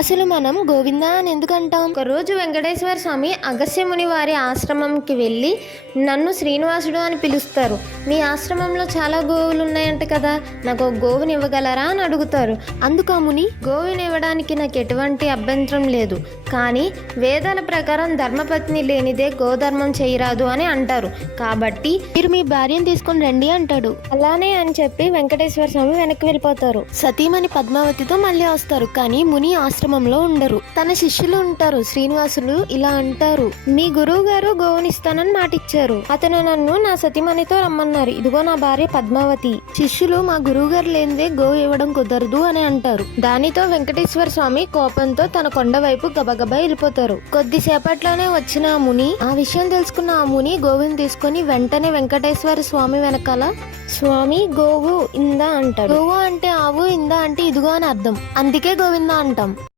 అసలు మనం గోవింద అని ఎందుకు అంటాం? ఒకరోజు వెంకటేశ్వర స్వామి అగస్త్యముని వారి ఆశ్రమంకి వెళ్ళి నన్ను శ్రీనివాసుడు అని పిలుస్తారు. మీ ఆశ్రమంలో చాలా గోవులు ఉన్నాయంట కదా, నాకు ఒక గోవుని ఇవ్వగలరా అని అడుగుతారు. అందుకు ఆ ముని, గోవుని ఇవ్వడానికి నాకు ఎటువంటి అభ్యంతరం లేదు, కానీ వేదాల ప్రకారం ధర్మపత్ని లేనిదే గోధర్మం చేయరాదు అని అంటారు. కాబట్టి మీరు మీ భార్యను తీసుకొని రండి అంటాడు. అలానే అని చెప్పి వెంకటేశ్వర స్వామి వెనక్కి వెళ్ళిపోతారు. సతీమణి పద్మావతితో మళ్ళీ వస్తారు. కానీ ముని ఆశ్రమంలో ఉండరు. తన శిష్యులు ఉంటారు. శ్రీనివాసులు ఇలా అంటారు, మీ గురువు గారు గోవునిస్తానని మాటిచ్చారు. అతను నన్ను నా సతీమణితో రమ్మన్నారు. ఇదిగో నా భార్య పద్మావతి. శిష్యులు మా గురువు గారు లేనిదే గోవు ఇవ్వడం కుదరదు అని అంటారు. దానితో వెంకటేశ్వర స్వామి కోపంతో తన కొండ వైపు గబగబా వెళ్ళిపోతారు. కొద్దిసేపట్లోనే వచ్చిన ఆ ముని, ఆ విషయం తెలుసుకున్న ఆ ముని గోవుని తీసుకొని వెంటనే వెంకటేశ్వర స్వామి వెనకాల, స్వామి గోవు ఇందా అంటాడు. గోవు అంటే ఆవు, ఇందా అంటే ఇదిగో అని అర్థం. అందుకే గోవింద అంటాం.